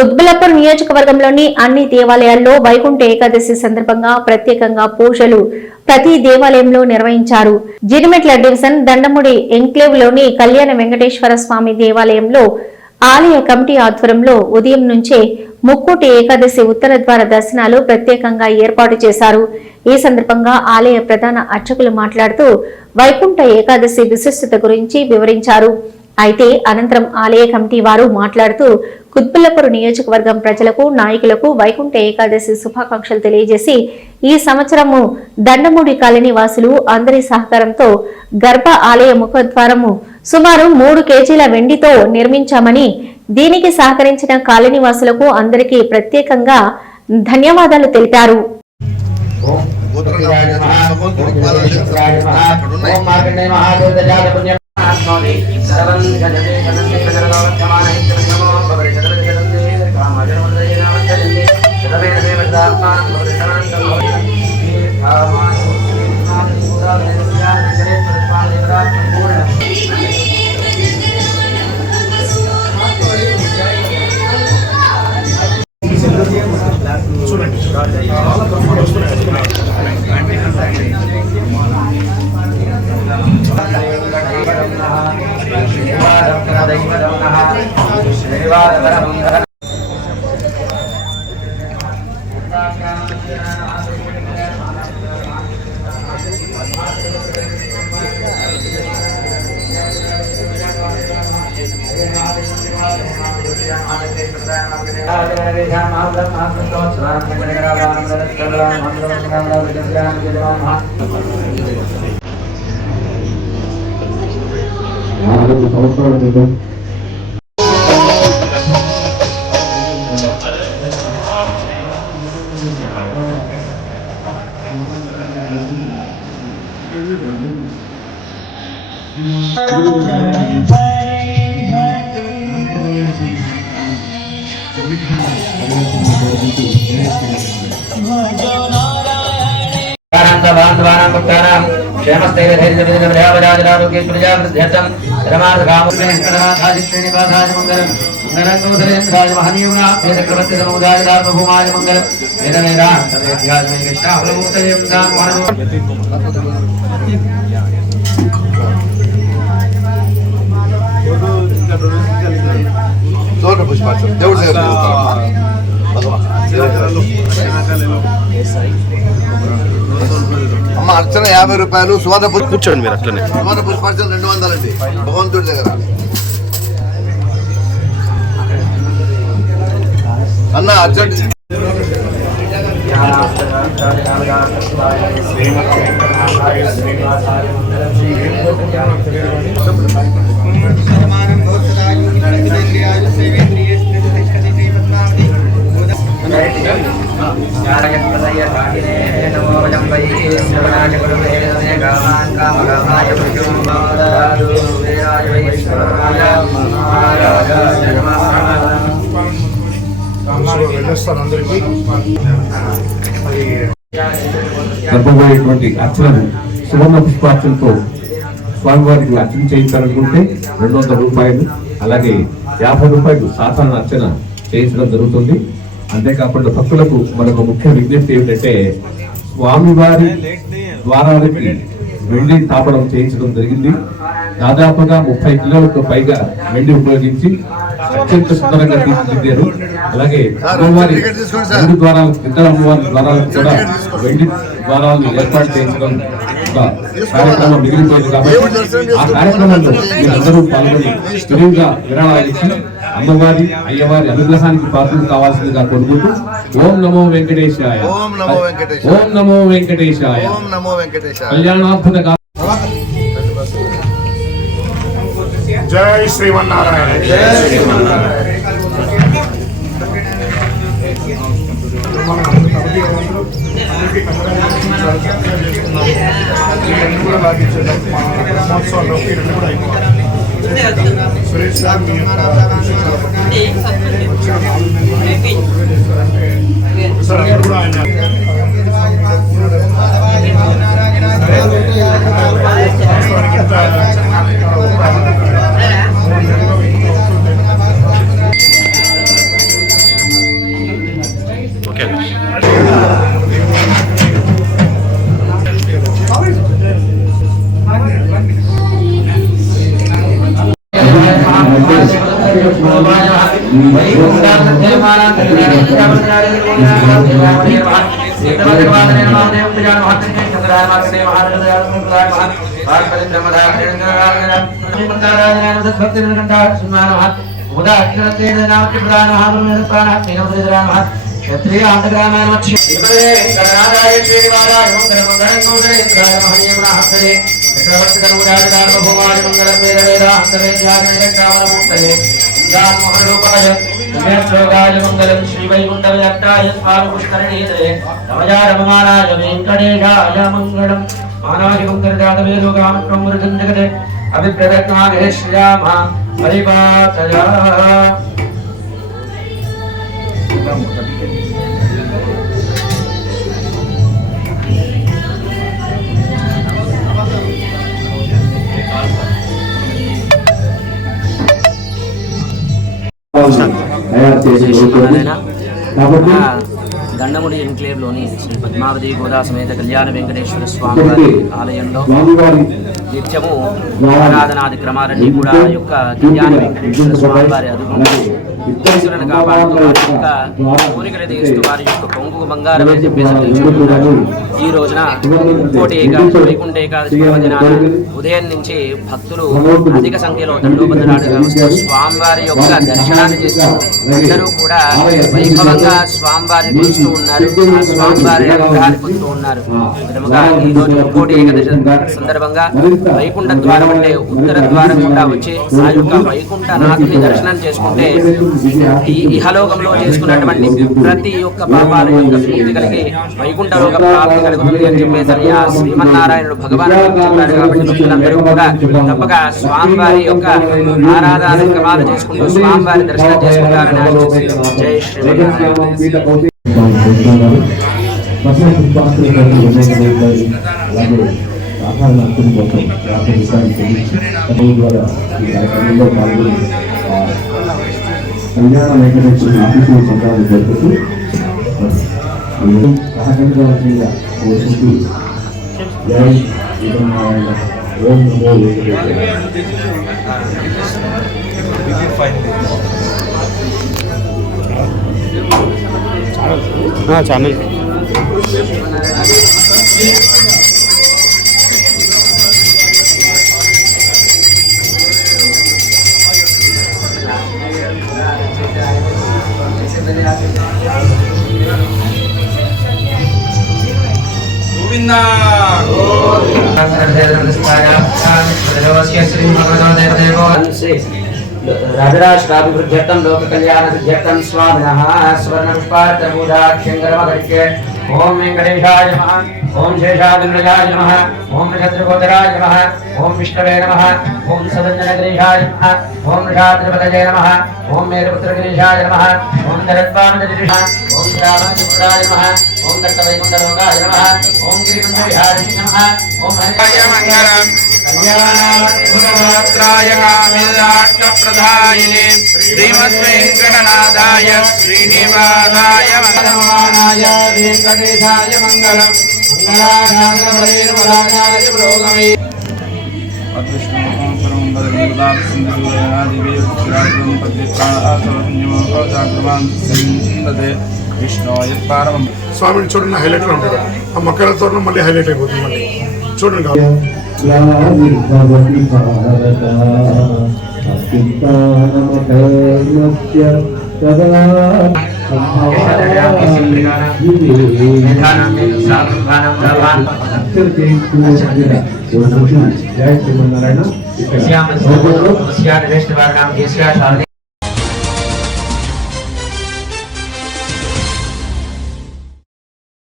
కుత్బుల్లాపూర్ నియోజకవర్గంలోని అన్ని దేవాలయాల్లో వైకుంఠ ఏకాదశి సందర్భంగా ప్రత్యేకంగా పూజలు ప్రతి దేవాలయంలో నిర్వహించారు. జిడిమెట్ల డివిజన్ దండముడి ఎంక్లేవ్ లోని కళ్యాణ వెంకటేశ్వర స్వామి దేవాలయంలో ఆలయ కమిటీ ఆధ్వర్యంలో ఉదయం నుంచే ముక్కోటి ఏకాదశి ఉత్తర ద్వార దర్శనాలు ప్రత్యేకంగా ఏర్పాటు చేశారు. ఈ సందర్భంగా ఆలయ ప్రధాన అర్చకులు మాట్లాడుతూ వైకుంఠ ఏకాదశి విశిష్టత గురించి వివరించారు. అయితే అనంతరం ఆలయ కమిటీ వారు మాట్లాడుతూ కుత్బుల్లాపూర్ నియోజకవర్గం ప్రజలకు నాయకులకు వైకుంఠ ఏకాదశి శుభాకాంక్షలు తెలియజేసి ఈ సంవత్సరము దండమూడి కాలనీ వాసులు అందరి సహకారంతో గర్భ ఆలయ ముఖద్వారము సుమారు 3 కేజీల వెండితో నిర్మించామని, దీనికి సహకరించిన కాలనీ వాసులకు అందరికీ ప్రత్యేకంగా ధన్యవాదాలు తెలిపారు. అమ్మ అర్చన 50 రూపాయలు. సువర్ణ కూర్చోండి మీరు అట్లనే. సువర్ణ పుష్పార్చన 200 అండి భగవంతుడి దగ్గర. అన్న అర్జెంట్ జరపబోయేటువంటి అర్చనను సువర్ణ పుష్పార్చనతో స్వామివారికి అర్చన చేయించాలనుకుంటే 200 రూపాయలు, అలాగే 50 రూపాయలు సాధారణ అర్చన చేయించడం జరుగుతుంది. అంతేకాకుండా భక్తులకు మనకు ముఖ్య విజ్ఞప్తి ఏమిటంటే స్వామివారి ద్వారాలకి వెండి తాపడం చేయించడం జరిగింది. దాదాపుగా 30 కిలోలకు పైగా వెండి ఉపయోగించి అత్యంత సుందరంగా తీర్చిదిద్దారు. అలాగే అమ్మవారి రెండు ద్వారాలు, ఇతర అమ్మవారి ద్వారాలకు కూడా వెండి ద్వారాలను ఏర్పాటు చేయించడం కార్యక్రమం మిగిలిపోయింది. కాబట్టి ఆ కార్యక్రమంలో మీరందరూ పాల్గొని తెలివిగా విరాళాలు ఇచ్చి అమ్మవారి అయ్యవారి అనుగ్రహానికి పాత్రలు కావాల్సిందిగా కోరుకుంటూ ఓం నమో వెంకటేశాయ, ఓం నమో వెంకటేశాయ, కళ్యాణార్థక జై శ్రీమన్నారాయణ. జై శ్రీమన్నారాయణ. బ్రహ్మోత్సవాల్లోకి 2 కూడా అయిపోవాలి. సురేష్ సార్ మీ సార్ కూడా ఆయన క్షత్రియ అంతగ్రామాయ గణనాదాయ శ్రీవారాయ మంగళ మంగళం గౌడేంద్రాయ మహనీయగుణాహరే చక్రవర్తి ధర్మరాజ భూమాని మంగళం వేద అంతర్వేద్యాయ మోహనరూపాయ శ్లోకాయ మంగళం శ్రీ వైకుంఠవ్యాప్తాయ స్వామిపుష్కరణీతరే రమజారమమానాయ వెంకటేశాయ మంగళం మానవాది మంగళజాతవే లోకామత్వం మృగం జగదే అభిప్రదజ్ఞానే శ్రీరామ హరిపాతయ కాబట్టి దండముడి ఎన్క్లేవ్లోని శ్రీ పద్మావతి గోదా సమేత కళ్యాణ వెంకటేశ్వర స్వామి వారి ఆలయంలో నిత్యము ఆరాధనాది క్రమాలన్నీ కూడా ఆ యొక్క కళ్యాణ వెంకటేశ్వర స్వామి వారి అదుపులో ఈశ్వరుని కాపాడుతూ వారి యొక్క కోరికలు తీరుస్తూ వారి యొక్క కొంగు బంగారం అని చెప్పేసి తెలుసుకుంటున్నారు. ఈ రోజున ముక్కోటి ఏకాదశి వైకుంఠ ఏకాదశి పర్వదినాన ఉదయం నుంచి భక్తులు అధిక సంఖ్యలో తండోబద్దులాడుగా వస్తూ స్వామివారి యొక్క దర్శనాన్ని చేస్తూ అందరూ కూడా వైభవంగా స్వామివారిని కొలుస్తూ ఉన్నారు. ఆ స్వామివారి అనుగ్రహాన్ని పొందుతూ ఉన్నారు. విధముగా ఈ రోజు ముక్కోటి ఏకాదశి సందర్భంగా వైకుంఠ ద్వారం అంటే ఉత్తర ద్వారం కూడా వచ్చి ఆ యొక్క వైకుంఠనాథుని దర్శనం చేసుకుంటే ఈ ఇహలోకంలో చేసుకున్నటువంటి ప్రతి ఒక్క పాపాల యొక్క విముక్తి కలిగి వైకుంఠ లోక ప్రాప్తి కలుగుతుంది అని చెప్పేసి ఆ శ్రీమన్నారాయణుడు భగవానుడు చెప్పాడు. కాబట్టి భక్తులందరూ కూడా తప్పక స్వామివారి యొక్క ఆరాధన క్రమాలు చేసుకుంటూ స్వామివారి దర్శనం చేసుకుంటారని ఆశిస్తూ జై శ్రీమన్నారాయణ. కళ్యాణ వెంకటేశ్వర ఆఫీసు సంక్రాంతి జరుపుతూ సహకరించవలసిందిగా కోరుకుంటూ జై శ్రీమన్నారాయణ ఓం నమో వెంకటేశ్వర. ఛానల్ రాజరాష్ట్రాభివృద్ధ్యర్థం లోక కళ్యాణ సిద్ధ్యర్థం స్వామినః స్వర్ణ పుష్పార్చమూదాక్షంగరమగరికే ఓం వెంకటేశాయ నమః ఓం శేషాదింద్రయాయ నమః ఓం నక్షత్రగోచరాయ నమః ఓం విష్ణవే నమః ఓం సదంజనగిరీశాయ నమః ఓం నృషాద్రిపదయే నమః ఓం మేరుపుత్రగిరీశాయ నమః ఓం దరద్వానగిరీశాయ ఓం శ్రావణచంద్రాయ నమః ఓం దత్తవైకుంఠలోకాయ నమః ఓం గిరిమంజవిహారిణి నమః ఓం హరియాయ మంగళం కళ్యాణాత్మకమాత్రాయ కామిదాష్టప్రదాయినే శ్రీమద్వేంకటనాథాయ శ్రీనివాసాయ మంగళమానాయ వెంకటేశాయ మంగళం మంగళానాథవరేర్మలానాయ పురోగమే స్వామిని చూడండి హైలైట్ లో ఉంటుంది. ఆ మకర తోరణం మళ్ళీ హైలైట్ అయిపోతుంది. మళ్ళీ చూడండి జై శ్రీమన్నారాయణ.